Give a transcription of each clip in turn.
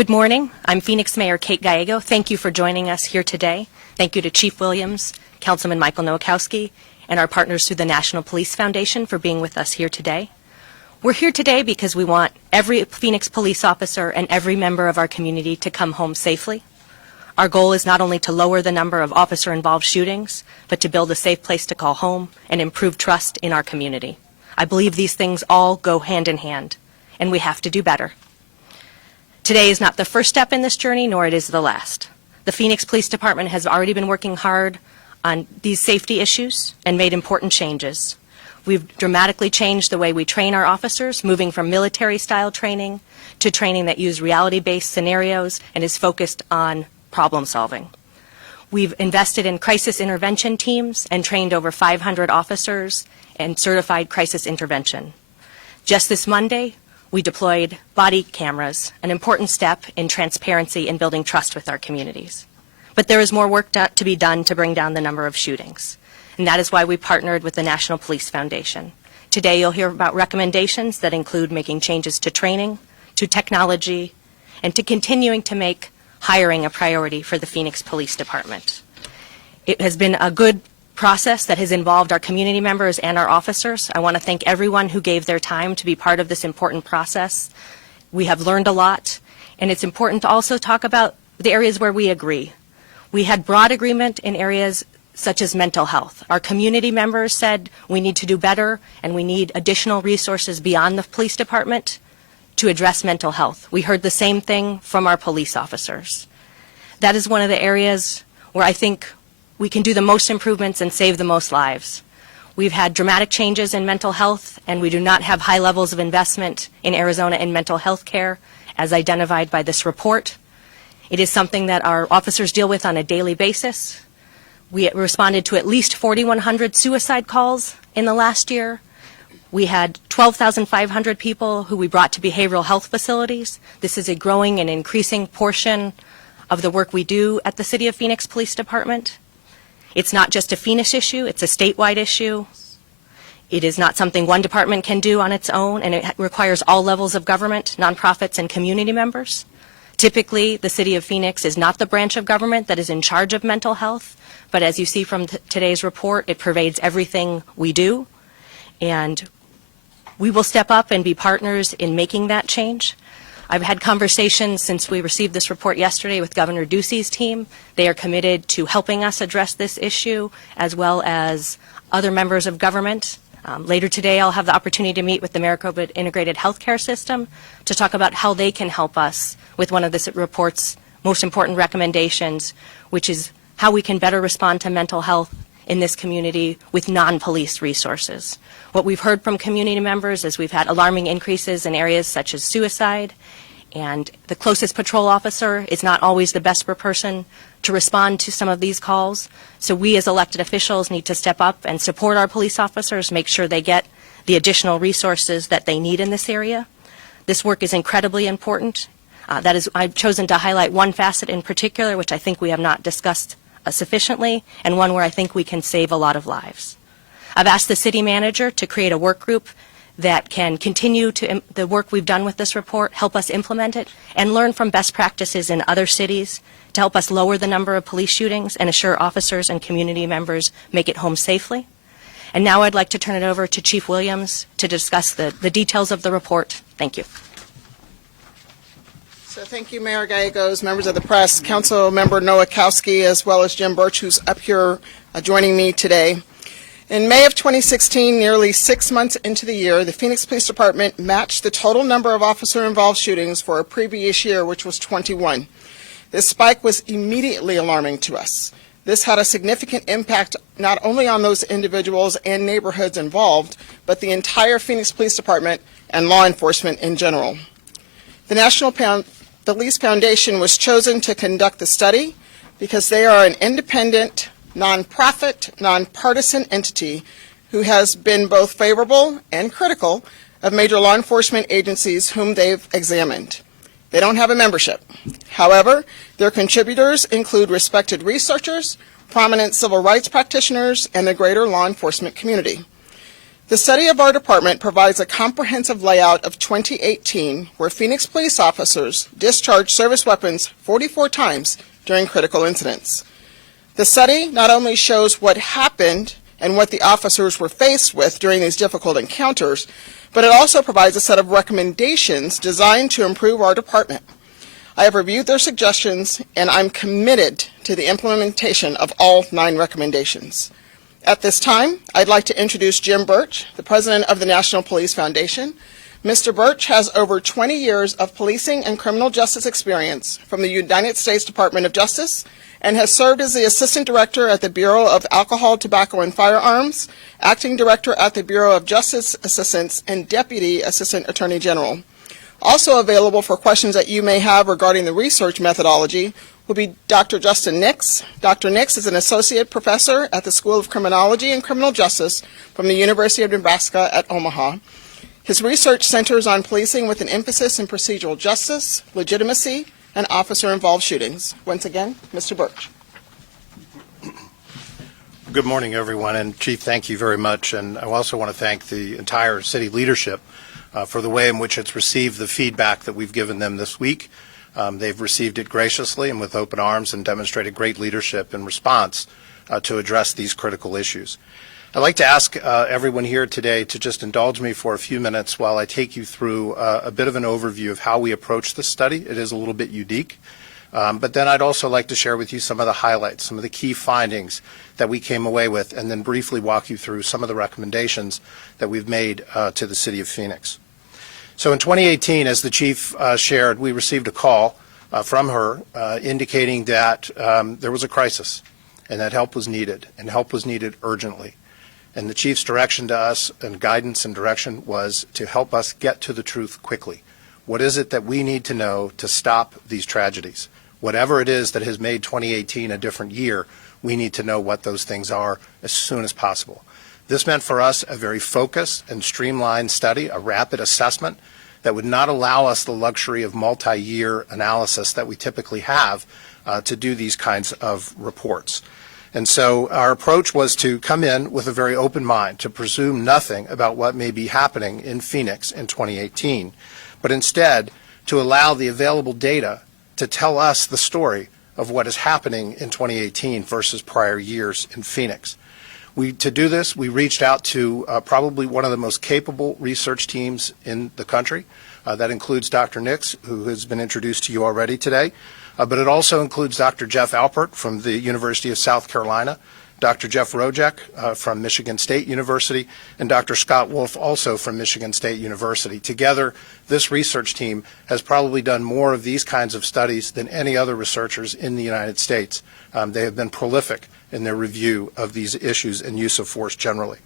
Good morning. I'm Phoenix Mayor Kate Gallego. Thank you for joining us here today. Thank you to Chief Williams, Councilman Michael Nowakowski, and our partners through the National Police Foundation for being with us here today. We're here today because we want every Phoenix police officer and every member of our community to come home safely. Our goal is not only to lower the number of officer-involved shootings, but to build a safe place to call home and improve trust in our community. I believe these things all go hand in hand, and we have to do better. Today is not the first step in this journey, nor it is the last. The Phoenix Police Department has already been working hard on these safety issues and made important changes. We've dramatically changed the way we train our officers, moving from military-style training to training that uses reality-based scenarios and is focused on problem solving. We've invested in crisis intervention teams and trained over 500 officers and certified crisis intervention. Just this Monday, we deployed body cameras, an important step in transparency and building trust with our communities. But there is more work to be done to bring down the number of shootings, and that is why we partnered with the National Police Foundation. Today you'll hear about recommendations that include making changes to training, to technology, and to continuing to make hiring a priority for the Phoenix Police Department. It has been a good process that has involved our community members and our officers. I want to thank everyone who gave their time to be part of this important process. We have learned a lot, and it's important to also talk about the areas where we agree. We had broad agreement in areas such as mental health. Our community members said we need to do better and we need additional resources beyond the police department to address mental health. We heard the same thing from our police officers. That is one of the areas where I think we can do the most improvements and save the most lives. We've had dramatic changes in mental health, and we do not have high levels of investment in Arizona in mental health care, as identified by this report. It is something that our officers deal with on a daily basis. We responded to at least 4,100 suicide calls in the last year. We had 12,500 people who we brought to behavioral health facilities. This is a growing and increasing portion of the work we do at the City of Phoenix Police Department. It's not just a Phoenix issue, it's a statewide issue. It is not something one department can do on its own, and it requires all levels of government, nonprofits, and community members. Typically, the City of Phoenix is not the branch of government that is in charge of mental health, but as you see from today's report, it pervades everything we do, and we will step up and be partners in making that change. I've had conversations since we received this report yesterday with Governor Ducey's team. They are committed to helping us address this issue, as well as other members of government. Later today, I'll have the opportunity to meet with the Maricopa Integrated Healthcare System to talk about how they can help us with one of this report's most important recommendations, which is how we can better respond to mental health in this community with non-police resources. What we've heard from community members is we've had alarming increases in areas such as suicide, and the closest patrol officer is not always the best person to respond to some of these calls. So we as elected officials need to step up and support our police officers, make sure they get the additional resources that they need in this area. This work is incredibly important. I've chosen to highlight one facet in particular, which I think we have not discussed sufficiently, and one where I think we can save a lot of lives. I've asked the city manager to create a work group that can continue to the work we've done with this report, help us implement it, and learn from best practices in other cities to help us lower the number of police shootings and assure officers and community members make it home safely. And now I'd like to turn it over to Chief Williams to discuss the details of the report. Thank you. So thank you, Mayor Gallegos, members of the press, Council Member Nowakowski, as well as Jim Burch, who's up here joining me today. In May of 2016, nearly 6 months into the year, the Phoenix Police Department matched the total number of officer-involved shootings for a previous year, which was 21. This spike was immediately alarming to us. This had a significant impact not only on those individuals and neighborhoods involved, but the entire Phoenix Police Department and law enforcement in general. The National Police Foundation was chosen to conduct the study because they are an independent, nonprofit, nonpartisan entity who has been both favorable and critical of major law enforcement agencies whom they've examined. They don't have a membership. However, their contributors include respected researchers, prominent civil rights practitioners, and the greater law enforcement community. The study of our department provides a comprehensive layout of 2018 where Phoenix police officers discharged service weapons 44 times during critical incidents. The study not only shows what happened and what the officers were faced with during these difficult encounters, but it also provides a set of recommendations designed to improve our department. I have reviewed their suggestions, and I'm committed to the implementation of all 9 recommendations. At this time, I'd like to introduce Jim Burch, the president of the National Police Foundation. Mr. Burch has over 20 years of policing and criminal justice experience from the United States Department of Justice and has served as the assistant director at the Bureau of Alcohol, Tobacco, and Firearms, acting director at the Bureau of Justice Assistance, and deputy assistant attorney general. Also available for questions that you may have regarding the research methodology will be Dr. Justin Nix. Dr. Nix is an associate professor at the School of Criminology and Criminal Justice from the University of Nebraska at Omaha. His research centers on policing with an emphasis in procedural justice, legitimacy, and officer-involved shootings. Once again, Mr. Burch. Good morning, everyone, and Chief, thank you very much. And I also want to thank the entire city leadership for the way in which it's received the feedback that we've given them this week. They've received it graciously and with open arms and demonstrated great leadership in response to address these critical issues. I'd like to ask everyone here today to just indulge me for a few minutes while I take you through a bit of an overview of how we approach this study. It is a little bit unique, but then I'd also like to share with you some of the highlights, some of the key findings that we came away with, and then briefly walk you through some of the recommendations that we've made to the City of Phoenix. So in 2018, as the Chief shared, we received a call from her indicating that there was a crisis and that help was needed, and help was needed urgently. And the Chief's direction to us and guidance and direction was to help us get to the truth quickly. What is it that we need to know to stop these tragedies? Whatever it is that has made 2018 a different year, we need to know what those things are as soon as possible. This meant for us a very focused and streamlined study, a rapid assessment that would not allow us the luxury of multi-year analysis that we typically have to do these kinds of reports. And so our approach was to come in with a very open mind, to presume nothing about what may be happening in Phoenix in 2018, but instead to allow the available data to tell us the story of what is happening in 2018 versus prior years in Phoenix. To do this, we reached out to probably one of the most capable research teams in the country. That includes Dr. Nix, who has been introduced to you already today, but it also includes Dr. Jeff Alpert from the University of South Carolina, Dr. Jeff Rojek from Michigan State University, and Dr. Scott Wolf, also from Michigan State University. Together, this research team has probably done more of these kinds of studies than any other researchers in the United States. They have been prolific in their review of these issues and use of force generally.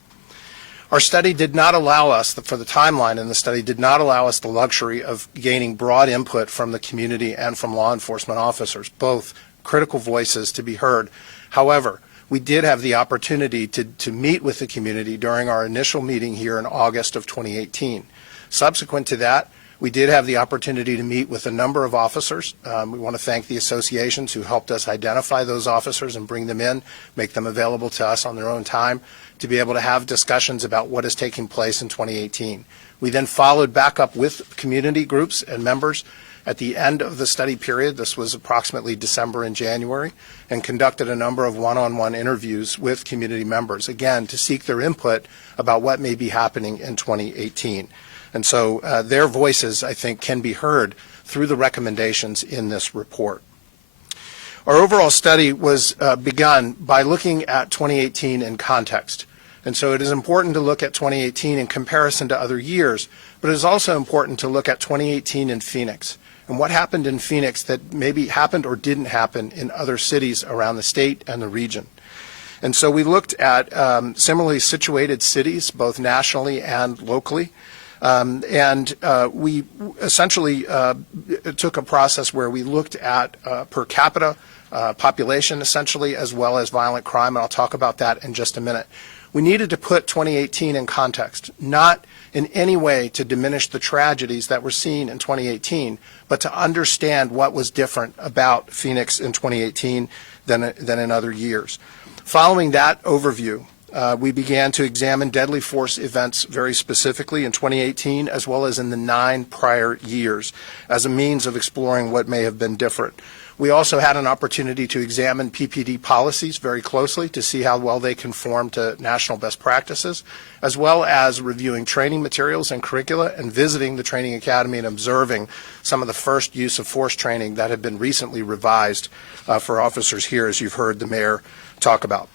Our study did not allow us, for the timeline in the study, did not allow us the luxury of gaining broad input from the community and from law enforcement officers, both critical voices to be heard. However, we did have the opportunity to meet with the community during our initial meeting here in August of 2018. Subsequent to that, we did have the opportunity to meet with a number of officers. We want to thank the associations who helped us identify those officers and bring them in, make them available to us on their own time to be able to have discussions about what is taking place in 2018. We then followed back up with community groups and members at the end of the study period. This was approximately December and January, and conducted a number of one-on-one interviews with community members, again, to seek their input about what may be happening in 2018. And so their voices, I think, can be heard through the recommendations in this report. Our overall study was begun by looking at 2018 in context. And so it is important to look at 2018 in comparison to other years, but it is also important to look at 2018 in Phoenix and what happened in Phoenix that maybe happened or didn't happen in other cities around the state and the region. And so we looked at similarly situated cities, both nationally and locally. We essentially took a process where we looked at per capita population, essentially, as well as violent crime, and I'll talk about that in just a minute. We needed to put 2018 in context, not in any way to diminish the tragedies that were seen in 2018, but to understand what was different about Phoenix in 2018 than in other years. Following that overview, we began to examine deadly force events very specifically in 2018, as well as in the 9 prior years, as a means of exploring what may have been different. We also had an opportunity to examine PPD policies very closely to see how well they conform to national best practices, as well as reviewing training materials and curricula and visiting the training academy and observing some of the first use of force training that had been recently revised for officers here, as you've heard the mayor talk about.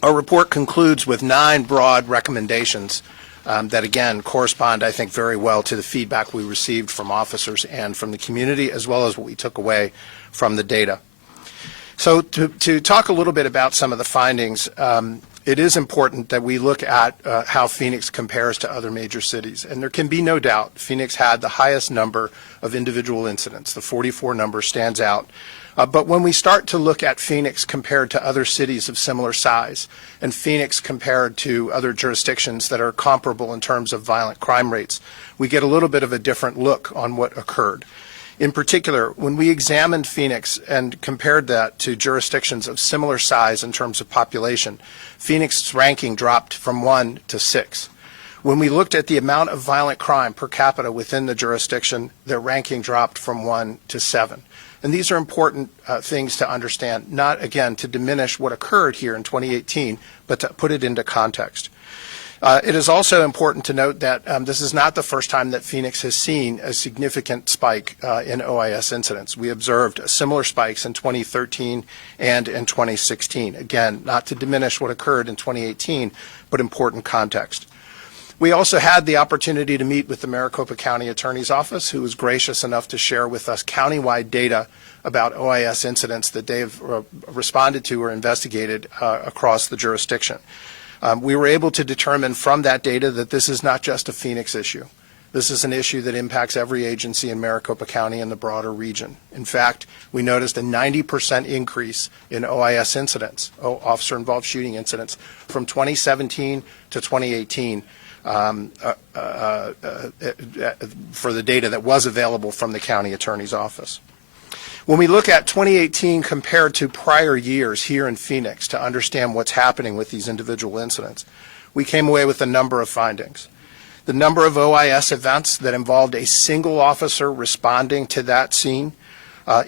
Our report concludes with 9 broad recommendations that, again, correspond, I think, very well to the feedback we received from officers and from the community, as well as what we took away from the data. So to talk a little bit about some of the findings, it is important that we look at how Phoenix compares to other major cities. And there can be no doubt Phoenix had the highest number of individual incidents. The 44 number stands out. But when we start to look at Phoenix compared to other cities of similar size, and Phoenix compared to other jurisdictions that are comparable in terms of violent crime rates, we get a little bit of a different look on what occurred. In particular, when we examined Phoenix and compared that to jurisdictions of similar size in terms of population, Phoenix's ranking dropped from 1 to 6. When we looked at the amount of violent crime per capita within the jurisdiction, their ranking dropped from 1 to 7. And these are important things to understand, not, again, to diminish what occurred here in 2018, but to put it into context. It is also important to note that this is not the first time that Phoenix has seen a significant spike in OIS incidents. We observed similar spikes in 2013 and in 2016. Again, not to diminish what occurred in 2018, but important context. We also had the opportunity to meet with the Maricopa County Attorney's Office, who was gracious enough to share with us countywide data about OIS incidents that they've responded to or investigated across the jurisdiction. We were able to determine from that data that this is not just a Phoenix issue. This is an issue that impacts every agency in Maricopa County and the broader region. In fact, we noticed a 90% increase in OIS incidents, officer-involved shooting incidents, from 2017 to 2018 for the data that was available from the county attorney's office. When we look at 2018 compared to prior years here in Phoenix to understand what's happening with these individual incidents, we came away with a number of findings. The number of OIS events that involved a single officer responding to that scene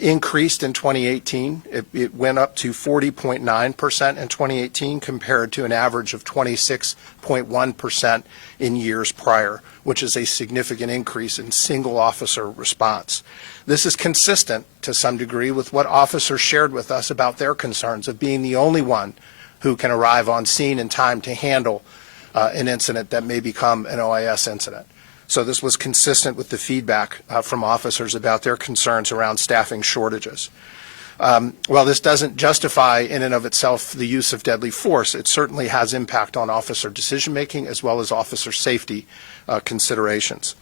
increased in 2018. It went up to 40.9% in 2018 compared to an average of 26.1% in years prior, which is a significant increase in single officer response. This is consistent to some degree with what officers shared with us about their concerns of being the only one who can arrive on scene in time to handle an incident that may become an OIS incident. So this was consistent with the feedback from officers about their concerns around staffing shortages. While this doesn't justify in and of itself the use of deadly force, it certainly has impact on officer decision-making as well as officer safety considerations.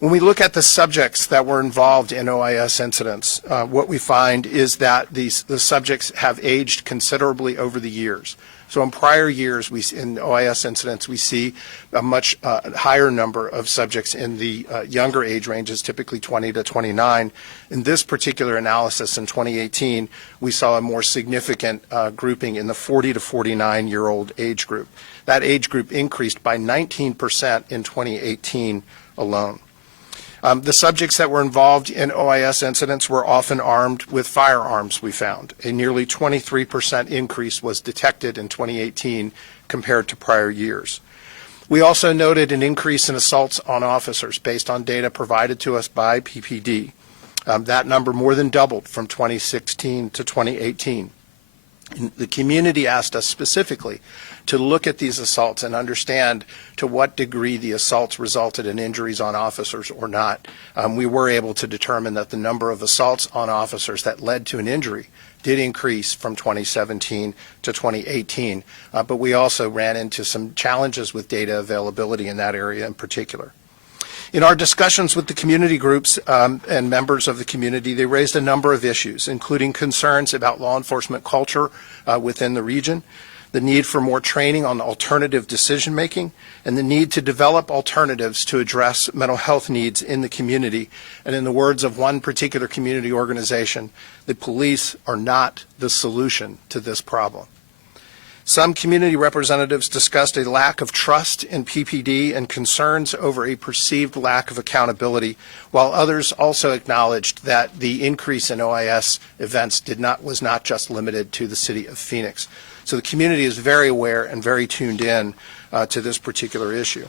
When we look at the subjects that were involved in OIS incidents, what we find is that the subjects have aged considerably over the years. So in prior years, in OIS incidents, we see a much higher number of subjects in the younger age ranges, typically 20 to 29. In this particular analysis in 2018, we saw a more significant grouping in the 40 to 49-year-old age group. That age group increased by 19% in 2018 alone. The subjects that were involved in OIS incidents were often armed with firearms, we found. A nearly 23% increase was detected in 2018 compared to prior years. We also noted an increase in assaults on officers based on data provided to us by PPD. That number more than doubled from 2016 to 2018. The community asked us specifically to look at these assaults and understand to what degree the assaults resulted in injuries on officers or not. We were able to determine that the number of assaults on officers that led to an injury did increase from 2017 to 2018, but we also ran into some challenges with data availability in that area in particular. In our discussions with the community groups and members of the community, they raised a number of issues, including concerns about law enforcement culture within the region, the need for more training on alternative decision making, and the need to develop alternatives to address mental health needs in the community. And in the words of one particular community organization, the police are not the solution to this problem. Some community representatives discussed a lack of trust in PPD and concerns over a perceived lack of accountability, while others also acknowledged that the increase in OIS events was not just limited to the city of Phoenix. So the community is very aware and very tuned in to this particular issue.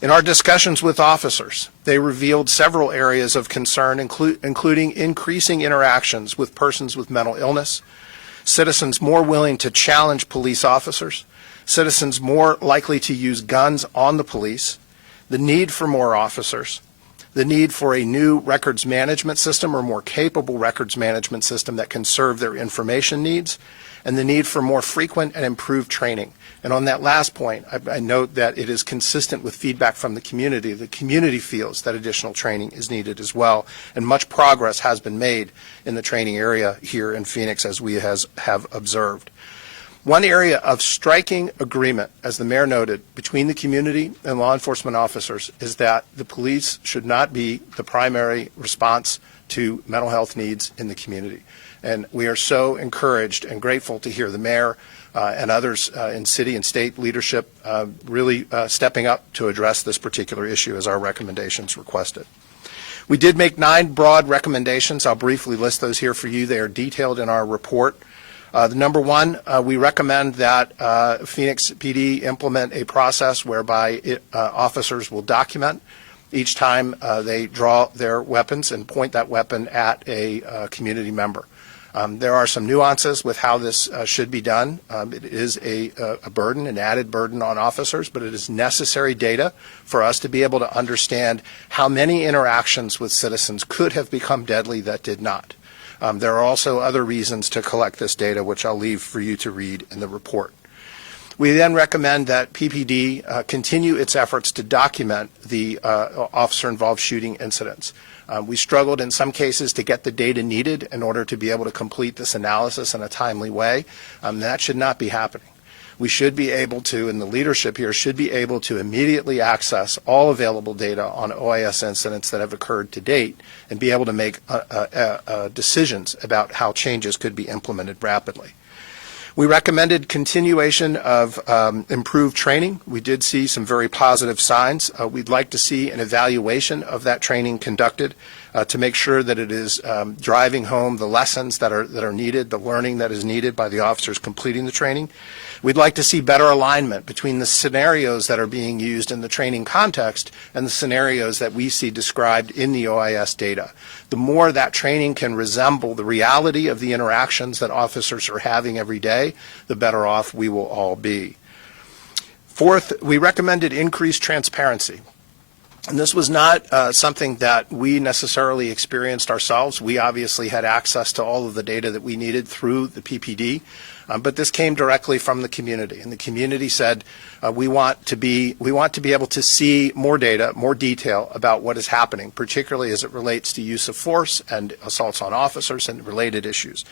In our discussions with officers, they revealed several areas of concern, including increasing interactions with persons with mental illness, citizens more willing to challenge police officers, citizens more likely to use guns on the police, the need for more officers, the need for a new records management system or more capable records management system that can serve their information needs, and the need for more frequent and improved training. And on that last point, I note that it is consistent with feedback from the community. The community feels that additional training is needed as well, and much progress has been made in the training area here in Phoenix, as we have observed. One area of striking agreement, as the mayor noted, between the community and law enforcement officers is that the police should not be the primary response to mental health needs in the community. And we are so encouraged and grateful to hear the mayor and others in city and state leadership really stepping up to address this particular issue as our recommendations requested. We did make 9 broad recommendations. I'll briefly list those here for you. They are detailed in our report. The number 1, we recommend that Phoenix PD implement a process whereby officers will document each time they draw their weapons and point that weapon at a community member. There are some nuances with how this should be done. It is a burden, an added burden on officers, but it is necessary data for us to be able to understand how many interactions with citizens could have become deadly that did not. There are also other reasons to collect this data, which I'll leave for you to read in the report. We then recommend that PPD continue its efforts to document the officer-involved shooting incidents. We struggled in some cases to get the data needed in order to be able to complete this analysis in a timely way. That should not be happening. We should be able to, and the leadership here should be able to immediately access all available data on OIS incidents that have occurred to date and be able to make decisions about how changes could be implemented rapidly. We recommended continuation of improved training. We did see some very positive signs. We'd like to see an evaluation of that training conducted to make sure that it is driving home the lessons that are needed, the learning that is needed by the officers completing the training. We'd like to see better alignment between the scenarios that are being used in the training context and the scenarios that we see described in the OIS data. The more that training can resemble the reality of the interactions that officers are having every day, the better off we will all be. 4th, we recommended increased transparency. And this was not something that we necessarily experienced ourselves. We obviously had access to all of the data that we needed through the PPD. But this came directly from the community, and the community said we want to be able to see more data, more detail about what is happening, particularly as it relates to use of force and assaults on officers and related issues.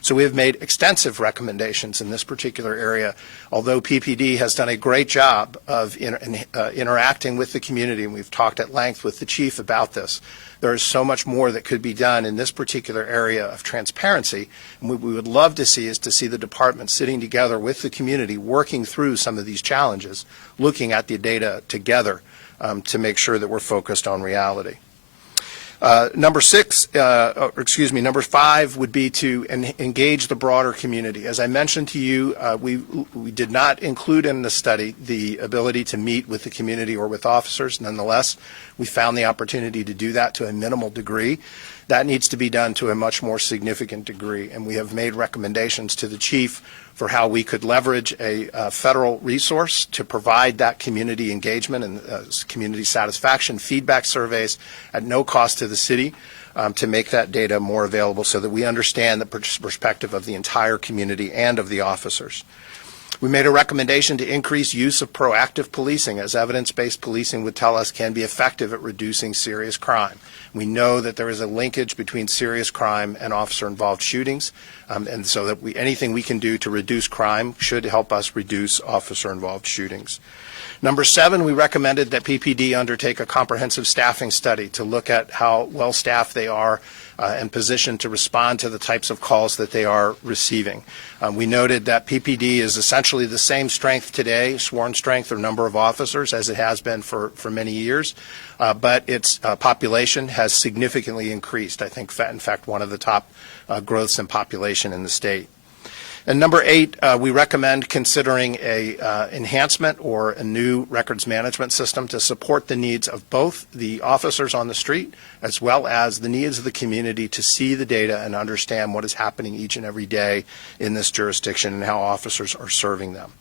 So we have made extensive recommendations in this particular area. Although PPD has done a great job of interacting with the community, and we've talked at length with the chief about this, there is so much more that could be done in this particular area of transparency. And what we would love to see is to see the department sitting together with the community, working through some of these challenges, looking at the data together to make sure that we're focused on reality. Number 5 would be to engage the broader community. As I mentioned to you, we did not include in the study the ability to meet with the community or with officers. Nonetheless, we found the opportunity to do that to a minimal degree. That needs to be done to a much more significant degree, and we have made recommendations to the chief for how we could leverage a federal resource to provide that community engagement and community satisfaction feedback surveys at no cost to the city to make that data more available so that we understand the perspective of the entire community and of the officers. We made a recommendation to increase use of proactive policing, as evidence-based policing would tell us can be effective at reducing serious crime. We know that there is a linkage between serious crime and officer-involved shootings, and so that anything we can do to reduce crime should help us reduce officer-involved shootings. Number 7, we recommended that PPD undertake a comprehensive staffing study to look at how well staffed they are and positioned to respond to the types of calls that they are receiving. We noted that PPD is essentially the same strength today, sworn strength or number of officers, as it has been for many years, but its population has significantly increased. I think, in fact, one of the top growths in population in the state. And number 8, we recommend considering a enhancement or a new records management system to support the needs of both the officers on the street as well as the needs of the community to see the data and understand what is happening each and every day in this jurisdiction and how officers are serving them.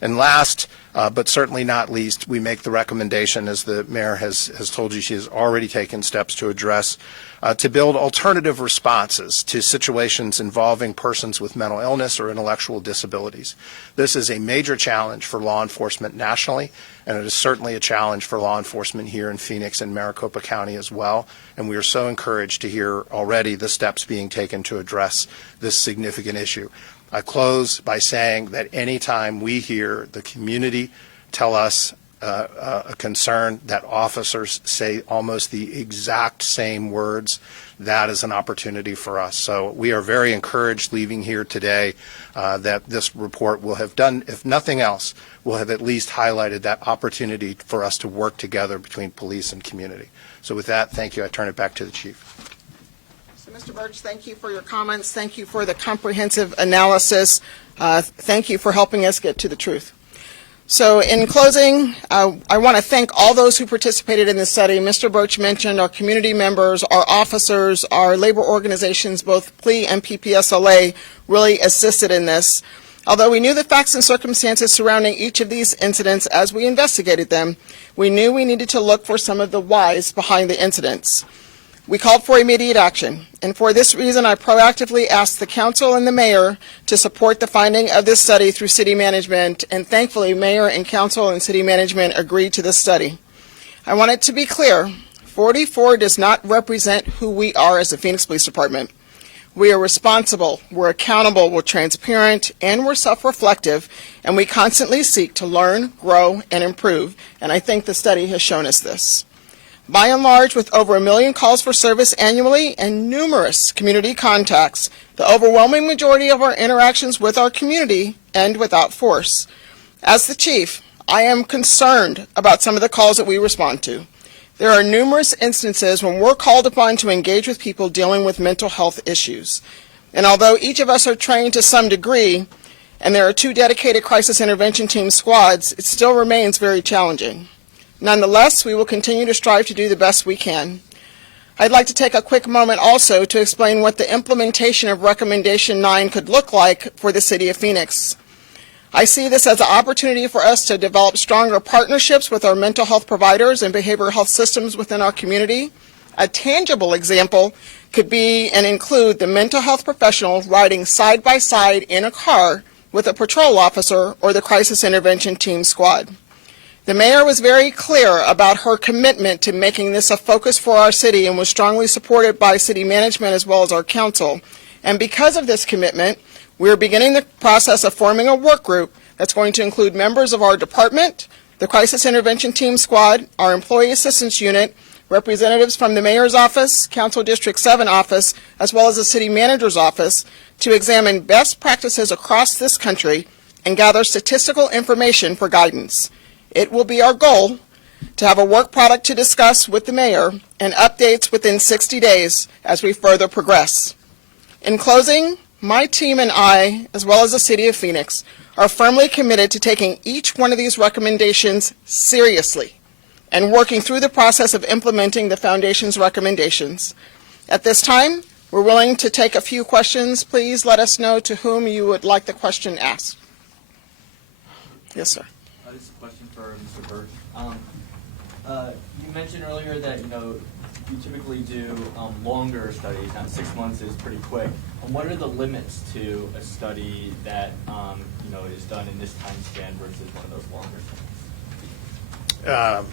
And last, but certainly not least, we make the recommendation, as the mayor has told you she has already taken steps to address, to build alternative responses to situations involving persons with mental illness or intellectual disabilities. This is a major challenge for law enforcement nationally, and it is certainly a challenge for law enforcement here in Phoenix and Maricopa County as well. And we are so encouraged to hear already the steps being taken to address this significant issue. I close by saying that anytime we hear the community tell us a concern that officers say almost the exact same words, that is an opportunity for us. So we are very encouraged leaving here today that this report will have done, if nothing else, will have at least highlighted that opportunity for us to work together between police and community. So with that, thank you. I turn it back to the chief. Mr. Burch, thank you for your comments. Thank you for the comprehensive analysis. Thank you for helping us get to the truth. So in closing, I want to thank all those who participated in this study. Mr. Burch mentioned our community members, our officers, our labor organizations, both PLE and PPSLA, really assisted in this. Although we knew the facts and circumstances surrounding each of these incidents as we investigated them, we knew we needed to look for some of the whys behind the incidents. We called for immediate action, and for this reason I proactively asked the council and the mayor to support the finding of this study through city management, and thankfully mayor and council and city management agreed to this study. I want it to be clear, 44 does not represent who we are as the Phoenix Police Department. We are responsible, we're accountable, we're transparent, and we're self-reflective, and we constantly seek to learn, grow, and improve, and I think the study has shown us this. By and large, with over 1 million calls for service annually and numerous community contacts, the overwhelming majority of our interactions with our community end without force. As the chief, I am concerned about some of the calls that we respond to. There are numerous instances when we're called upon to engage with people dealing with mental health issues. And although each of us are trained to some degree, and there are 2 dedicated crisis intervention team squads, it still remains very challenging. Nonetheless, we will continue to strive to do the best we can. I'd like to take a quick moment also to explain what the implementation of Recommendation 9 could look like for the City of Phoenix. I see this as an opportunity for us to develop stronger partnerships with our mental health providers and behavioral health systems within our community. A tangible example could be and include the mental health professional riding side by side in a car with a patrol officer or the crisis intervention team squad. The mayor was very clear about her commitment to making this a focus for our city and was strongly supported by city management as well as our council. And because of this commitment, we're beginning the process of forming a work group that's going to include members of our department, the Crisis Intervention Team Squad, our Employee Assistance Unit, representatives from the Mayor's Office, Council District 7 Office, as well as the City Manager's Office, to examine best practices across this country and gather statistical information for guidance. It will be our goal to have a work product to discuss with the mayor and updates within 60 days as we further progress. In closing, my team and I, as well as the City of Phoenix, are firmly committed to taking each one of these recommendations seriously and working through the process of implementing the Foundation's recommendations. At this time, we're willing to take a few questions. Please let us know to whom you would like the question asked. Yes, sir. This is a question for Mr. Burch. You mentioned earlier that you typically do longer studies. Now, 6 months is pretty quick. And what are the limits to a study that is done in this time span versus one of those longer studies?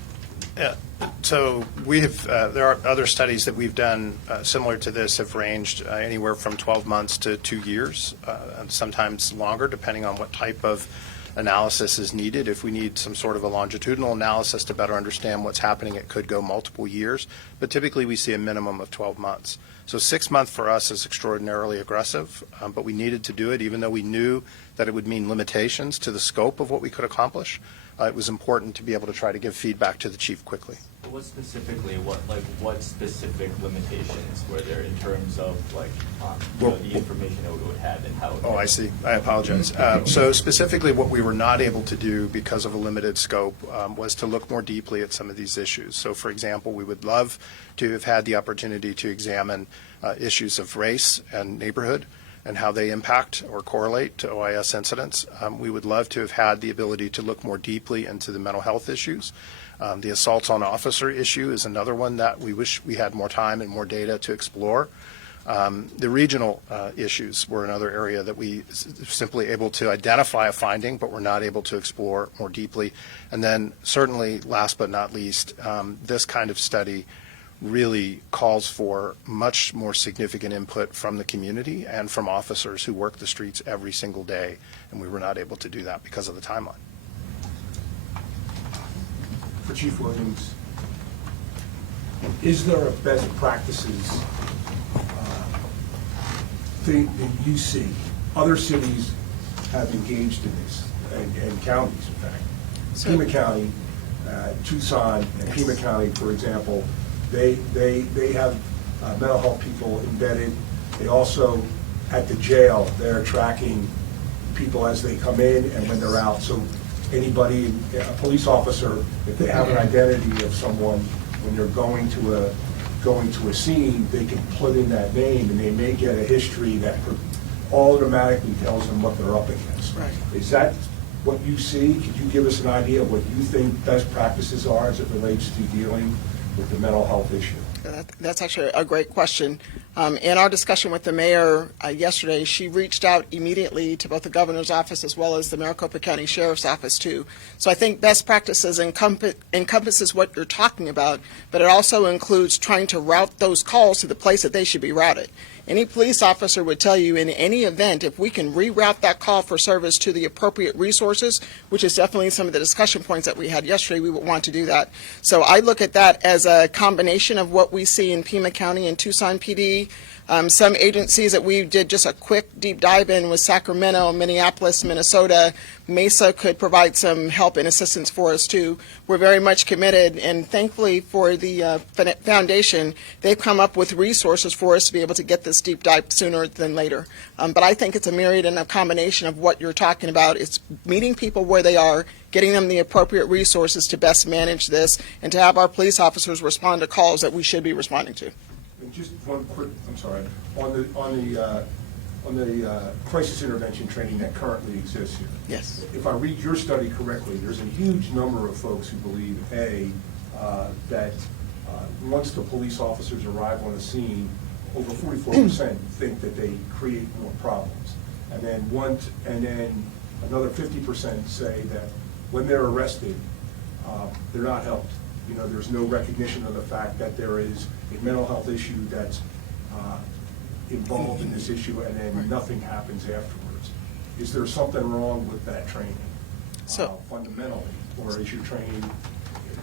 So there are other studies that we've done similar to this have ranged anywhere from 12 months to 2 years, and sometimes longer, depending on what type of analysis is needed. If we need some sort of a longitudinal analysis to better understand what's happening, it could go multiple years, but typically we see a minimum of 12 months. So 6 months for us is extraordinarily aggressive, but we needed to do it even though we knew that it would mean limitations to the scope of what we could accomplish. It was important to be able to try to give feedback to the chief quickly. What specifically, what specific limitations were there in terms of the information that we would have and how? Oh, I see. I apologize. So specifically what we were not able to do because of a limited scope was to look more deeply at some of these issues. So for example, we would love to have had the opportunity to examine issues of race and neighborhood and how they impact or correlate to OIS incidents. We would love to have had the ability to look more deeply into the mental health issues. The assaults on officer issue is another one that we wish we had more time and more data to explore. The regional issues were another area that we simply able to identify a finding, but we're not able to explore more deeply. And then certainly, last but not least, this kind of study really calls for much more significant input from the community and from officers who work the streets every single day, and we were not able to do that because of the timeline. For Chief Williams, is there a best practices thing that you see? Other cities have engaged in this, and counties, in fact. Pima County, Tucson, and Pima County, for example, they have mental health people embedded. They also, at the jail, they're tracking people as they come in and when they're out. So anybody, a police officer, if they have an identity of someone, when they're going to a scene, they can put in that name, and they may get a history that automatically tells them what they're up against. Right. Is that what you see? Could you give us an idea of what you think best practices are as it relates to dealing with the mental health issue? That's actually a great question. In our discussion with the mayor yesterday, she reached out immediately to both the governor's office as well as the Maricopa County Sheriff's Office too. So I think best practices encompasses what you're talking about, but it also includes trying to route those calls to the place that they should be routed. Any police officer would tell you in any event, if we can reroute that call for service to the appropriate resources, which is definitely some of the discussion points that we had yesterday, we would want to do that. So I look at that as a combination of what we see in Pima County and Tucson PD. Some agencies that we did just a quick deep dive in was Sacramento, Minneapolis, Minnesota. Mesa could provide some help and assistance for us too. We're very much committed, and thankfully for the foundation, they've come up with resources for us to be able to get this deep dive sooner than later. But I think it's a myriad and a combination of what you're talking about. It's meeting people where they are, getting them the appropriate resources to best manage this, and to have our police officers respond to calls that we should be responding to. And just one quick, I'm sorry, on the crisis intervention training that currently exists here. Yes. If I read your study correctly, there's a huge number of folks who believe, that once the police officers arrive on the scene, over 44% think that they create more problems. And then another 50% say that when they're arrested, they're not helped. You know, there's no recognition of the fact that there is a mental health issue that's involved in this issue, and then nothing happens afterwards. Is there something wrong with that training fundamentally, or is your training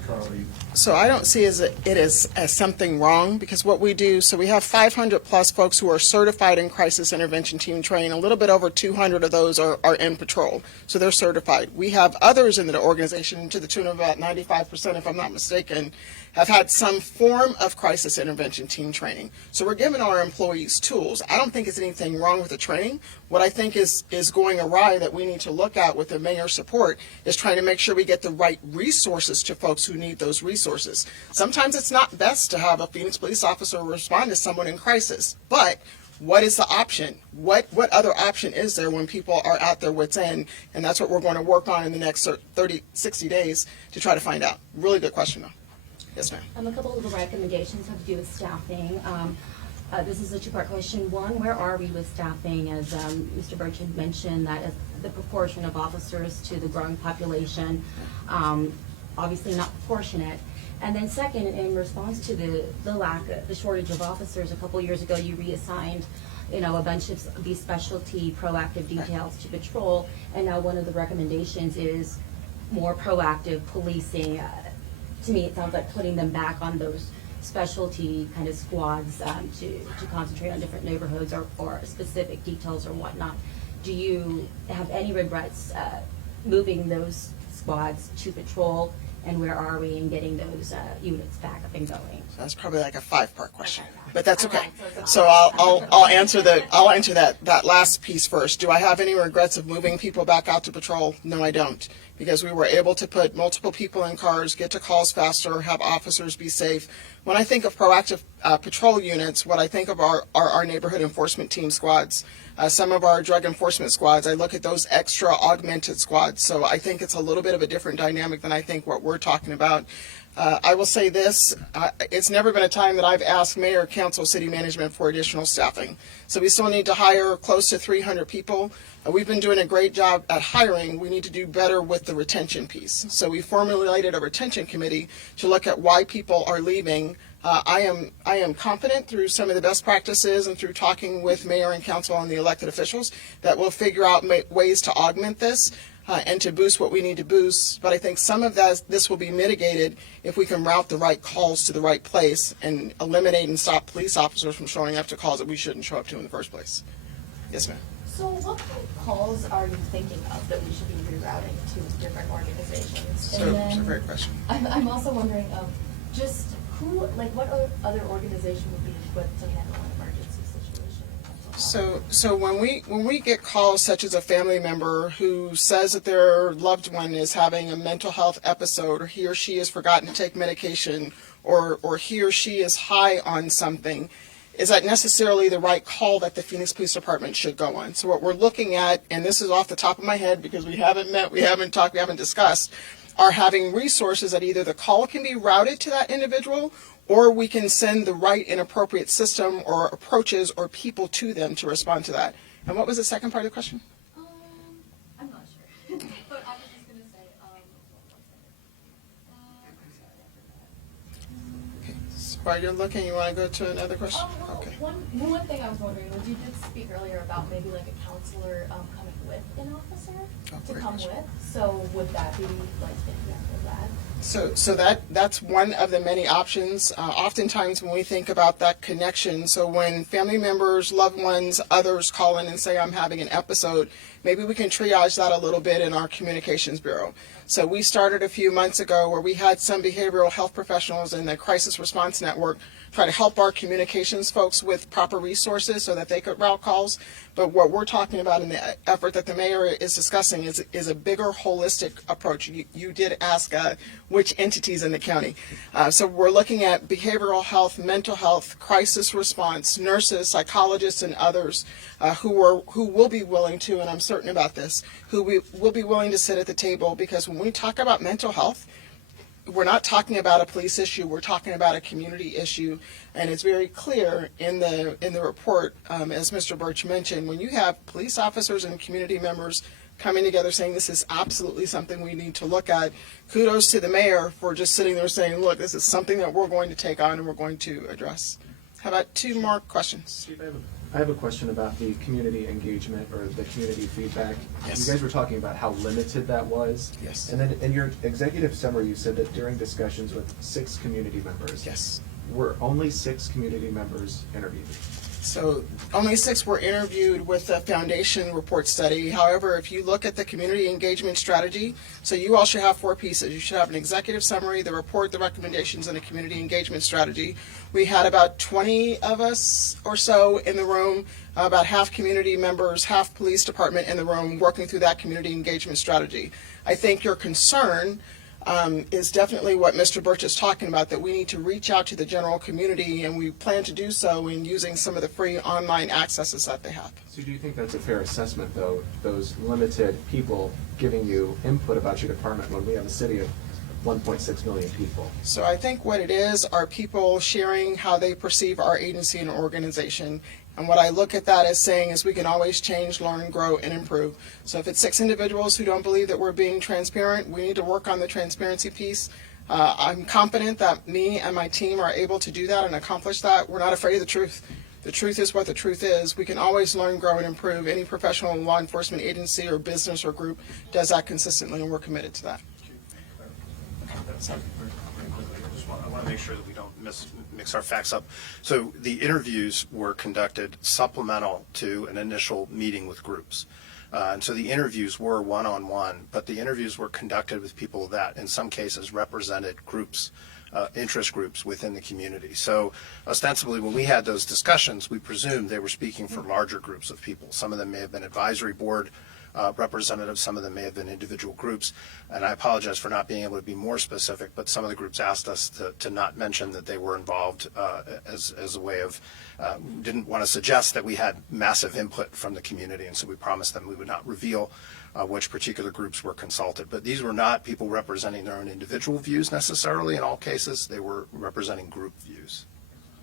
currently? So I don't see it as something wrong, because what we do, so we have 500 plus folks who are certified in crisis intervention team training. A little bit over 200 of those are in patrol, so they're certified. We have others in the organization to the tune of about 95%, if I'm not mistaken, have had some form of crisis intervention team training. So we're giving our employees tools. I don't think there's anything wrong with the training. What I think is going awry that we need to look at with the mayor's support is trying to make sure we get the right resources to folks who need those resources. Sometimes it's not best to have a Phoenix police officer respond to someone in crisis, but what is the option? What other option is there when people are out their wits end? And that's what we're going to work on in the next 60 days to try to find out. Really good question, though. Yes, ma'am. A couple of the recommendations have to do with staffing. This is a two-part question. One, where are we with staffing? As Mr. Burch had mentioned, that as the proportion of officers to the growing population, obviously not proportionate. And then second, in response to the shortage of officers, a couple years ago, you reassigned, a bunch of these specialty proactive details to patrol, and now one of the recommendations is more proactive policing. To me, it sounds like putting them back on those specialty kind of squads to concentrate on different neighborhoods or specific details or whatnot. Do you have any regrets moving those squads to patrol, and where are we in getting those units back up and going? That's probably like a 5-part question, but that's okay. So I'll answer that last piece first. Do I have any regrets of moving people back out to patrol? No, I don't, because we were able to put multiple people in cars, get to calls faster, have officers be safe. When I think of proactive patrol units, what I think of are our neighborhood enforcement team squads. Some of our drug enforcement squads, I look at those extra augmented squads. So I think it's a little bit of a different dynamic than I think what we're talking about. I will say this, it's never been a time that I've asked mayor, council, city management for additional staffing. So we still need to hire close to 300 people. We've been doing a great job at hiring. We need to do better with the retention piece. So we formulated a retention committee to look at why people are leaving. I am confident through some of the best practices and through talking with mayor and council and the elected officials that we'll figure out ways to augment this and to boost what we need to boost. But I think some of this will be mitigated if we can route the right calls to the right place and eliminate and stop police officers from showing up to calls that we shouldn't show up to in the first place. Yes, ma'am. So what kind of calls are you thinking of that we should be rerouting to different organizations? So, it's a great question. I'm also wondering, just who, what other organization would be equipped to handle an emergency situation? So when we get calls such as a family member who says that their loved one is having a mental health episode, or he or she has forgotten to take medication, or he or she is high on something, is that necessarily the right call that the Phoenix Police Department should go on? So what we're looking at, and this is off the top of my head because we haven't met, we haven't talked, we haven't discussed, are having resources that either the call can be routed to that individual, or we can send the right and appropriate system or approaches or people to them to respond to that. And what was the second part of the question? I'm not sure, but I was just going to say, Okay. So while you're looking, you want to go to another question? well, Okay. one thing I was wondering was you did speak earlier about maybe like a counselor coming with an officer to great come question. with. So would that be like an example of that? So that's one of the many options. Oftentimes when we think about that connection, so when family members, loved ones, others call in and say, I'm having an episode, maybe we can triage that a little bit in our communications bureau. So we started a few months ago where we had some behavioral health professionals in the crisis response network try to help our communications folks with proper resources so that they could route calls. But what we're talking about in the effort that the mayor is discussing is a bigger holistic approach. You did ask which entities in the county. So we're looking at behavioral health, mental health, crisis response, nurses, psychologists, and others who will be willing to, and I'm certain about this, who will be willing to sit at the table, because when we talk about mental health, we're not talking about a police issue, we're talking about a community issue, and it's very clear in the report, as Mr. Burch mentioned, when you have police officers and community members coming together saying this is absolutely something we need to look at, kudos to the mayor for just sitting there saying, look, this is something that we're going to take on and we're going to address. How about 2 more questions? I have a question about the community engagement or the community feedback. Yes. You guys were talking about how limited that was. Yes. And then in your executive summary, you said that during discussions with 6 community members. Yes. Were only 6 community members interviewed? So only 6 were interviewed with the foundation report study. However, if you look at the community engagement strategy, so you all should have 4 pieces. You should have an executive summary, the report, the recommendations, and a community engagement strategy. We had about 20 of us or so in the room, about half community members, half police department in the room working through that community engagement strategy. I think your concern is definitely what Mr. Burch is talking about, that we need to reach out to the general community, and we plan to do so in using some of the free online accesses that they have. So do you think that's a fair assessment, though, those limited people giving you input about your department when we have a city of 1.6 million people? So I think what it is are people sharing how they perceive our agency and organization. And what I look at that as saying is we can always change, learn, grow, and improve. So if it's 6 individuals who don't believe that we're being transparent, we need to work on the transparency piece. I'm confident that me and my team are able to do that and accomplish that. We're not afraid of the truth. The truth is what the truth is. We can always learn, grow, and improve. Any professional law enforcement agency or business or group does that consistently, and we're committed to that. I want to make sure that we don't mix our facts up. So the interviews were conducted supplemental to an initial meeting with groups. And so the interviews were one-on-one, but the interviews were conducted with people that, in some cases, represented groups, interest groups within the community. So ostensibly, when we had those discussions, we presumed they were speaking for larger groups of people. Some of them may have been advisory board representatives, some of them may have been individual groups, and I apologize for not being able to be more specific, but some of the groups asked us to not mention that they were involved as a way of, didn't want to suggest that we had massive input from the community, and so we promised them we would not reveal which particular groups were consulted. But these were not people representing their own individual views necessarily in all cases, they were representing group views.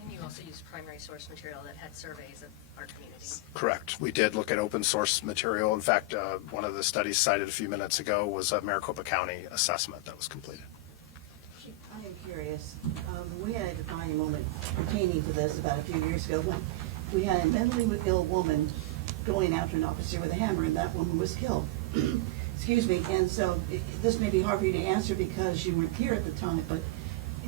And you also used primary source material that had surveys of our community. Correct. We did look at open source material. In fact, one of the studies cited a few minutes ago was a Maricopa County assessment that was completed. I am curious. We had a defining moment pertaining to this about a few years ago when we had a mentally ill woman going after an officer with a hammer, and that woman was killed. Excuse me. And so this may be hard for you to answer because you weren't here at the time, but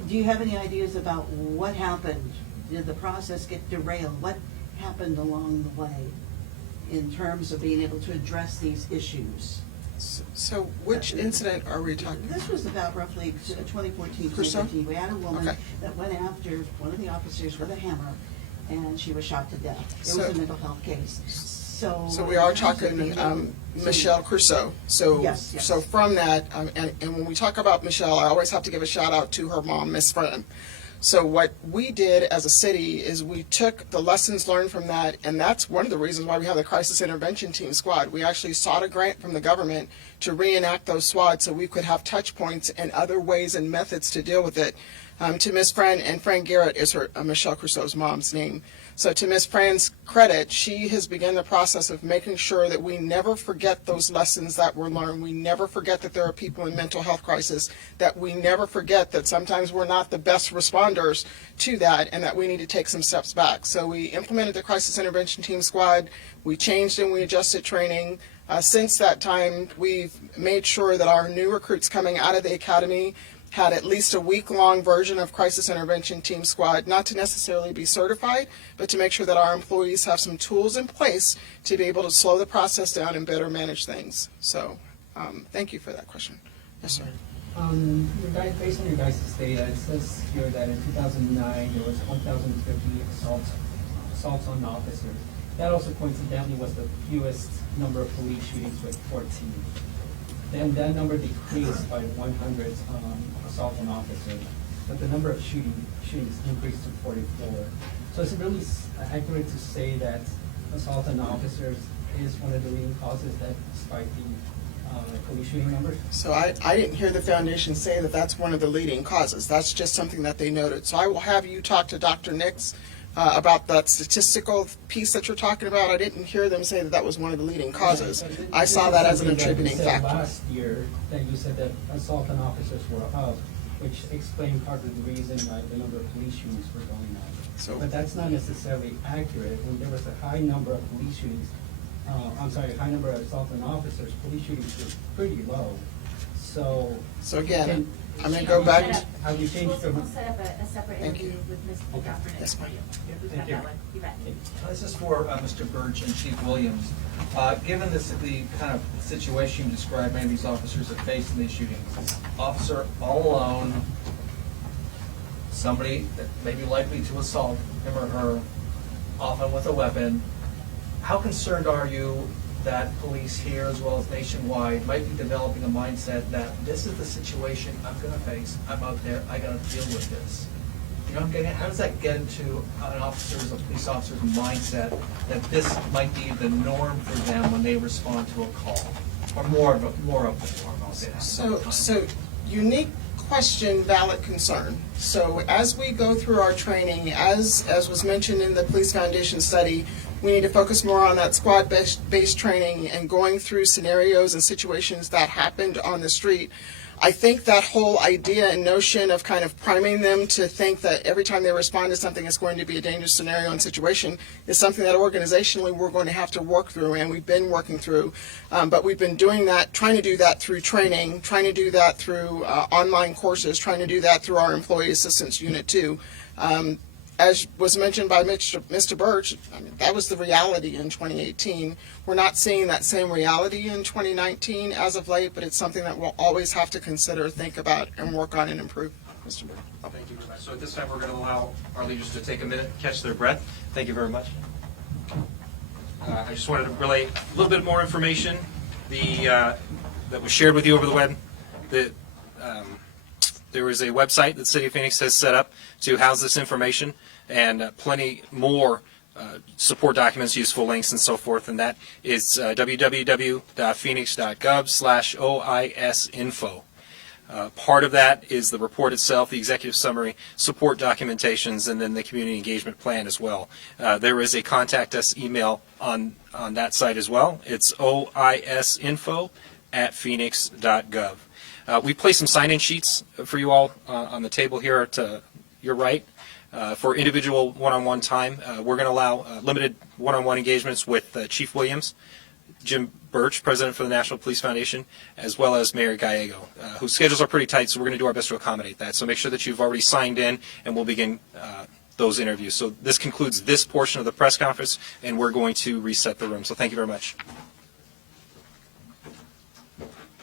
do you have any ideas about what happened? Did the process get derailed? What happened along the way in terms of being able to address these issues? So which incident are we talking about? This was about roughly 2014, Crusoe? 2015. We had a woman Okay. that went after one of the officers with a hammer, and she was shot to death. It was So- a mental health case. So we are talking Michelle Crusoe. So, Yes, yes. so from that, and when we talk about Michelle, I always have to give a shout out to her mom, Miss Fran. So what we did as a city is we took the lessons learned from that, and that's one of the reasons why we have the Crisis Intervention Team Squad. We actually sought a grant from the government to reenact those SWATs so we could have touch points and other ways and methods to deal with it. To Miss Fran, and Fran Garrett is her Michelle Crusoe's mom's name. So to Miss Fran's credit, she has begun the process of making sure that we never forget those lessons that were learned. We never forget that there are people in mental health crisis, that we never forget that sometimes we're not the best responders to that, and that we need to take some steps back. So we implemented the Crisis Intervention Team Squad. We changed and we adjusted training. Since that time, we've made sure that our new recruits coming out of the academy had at least a week-long version of Crisis Intervention Team Squad, not to necessarily be certified, but to make sure that our employees have some tools in place to be able to slow the process down and better manage things. So, thank you for that question. Yes, sir. Based on your guys' data, it says here that in 2009 there was 1,050 assaults on officers. That also coincidentally was the fewest number of police shootings with 14. Then that number decreased by 100 assault on officers, but the number of shootings increased to 44. So is it really accurate to say that assault on officers is one of the leading causes that spike the police shooting numbers? So I didn't hear the foundation say that that's one of the leading causes. That's just something that they noted. So I will have you talk to Dr. Nix about that statistical piece that you're talking about. I didn't hear them say that that was one of the leading causes. I saw that as an attributing factor. Last year, that you said that assault on officers were up, which explained part of the reason why the number of police shootings were going up. So- But that's not necessarily accurate. When there was a high number of police shootings, a high number of assault on officers, police shootings were pretty low. So again, I'm going to go back to, have you changed the? We'll set up a separate Thank interview you. with Ms. Okay. Dr. Nick Yes, for ma'am. you. We've Thank got you. that one. You bet. This is for Mr. Burch and Chief Williams. Given the kind of situation you described, many of these officers have faced in these shootings, this officer all alone, somebody that may be likely to assault him or her, often with a weapon, how concerned are you that police here as well as nationwide might be developing a mindset that this is the situation I'm gonna face, I'm out there, I gotta deal with this? You know what I'm getting at? How does that get into an officer's, a police officer's mindset that this might be the norm for them when they respond to a call? Or more of the norm, I'll say that. so unique question, valid concern. So as we go through our training, as was mentioned in the Police Foundation study, we need to focus more on that squad-based training and going through scenarios and situations that happened on the street. I think that whole idea and notion of kind of priming them to think that every time they respond to something it's going to be a dangerous scenario and situation is something that organizationally we're going to have to work through, and we've been working through. But we've been doing that, trying to do that through training, trying to do that through online courses, trying to do that through our Employee Assistance Unit 2. As was mentioned by Mr. Burch, I mean, that was the reality in 2018. We're not seeing that same reality in 2019 as of late, but it's something that we'll always have to consider, think about, and work on and improve. Mr. Burch. Thank you very much. So at this time, we're going to allow our leaders to take a minute, catch their breath. Thank you very much. I just wanted to relay a little bit more information that was shared with you over the web. There is a website that the City of Phoenix has set up to house this information, and plenty more support documents, useful links, and so forth, and that is www.phoenix.gov/OISinfo. Part of that is the report itself, the executive summary, support documentations, and then the community engagement plan as well. There is a contact us email on that site as well. It's oisinfo@phoenix.gov. We placed some sign-in sheets for you all on the table here to your right for individual one-on-one time. We're going to allow limited one-on-one engagements with Chief Williams, Jim Burch, President for the National Police Foundation, as well as Mayor Gallego, whose schedules are pretty tight, so we're going to do our best to accommodate that. So make sure that you've already signed in, and we'll begin those interviews. So this concludes this portion of the press conference, and we're going to reset the room. So thank you very much.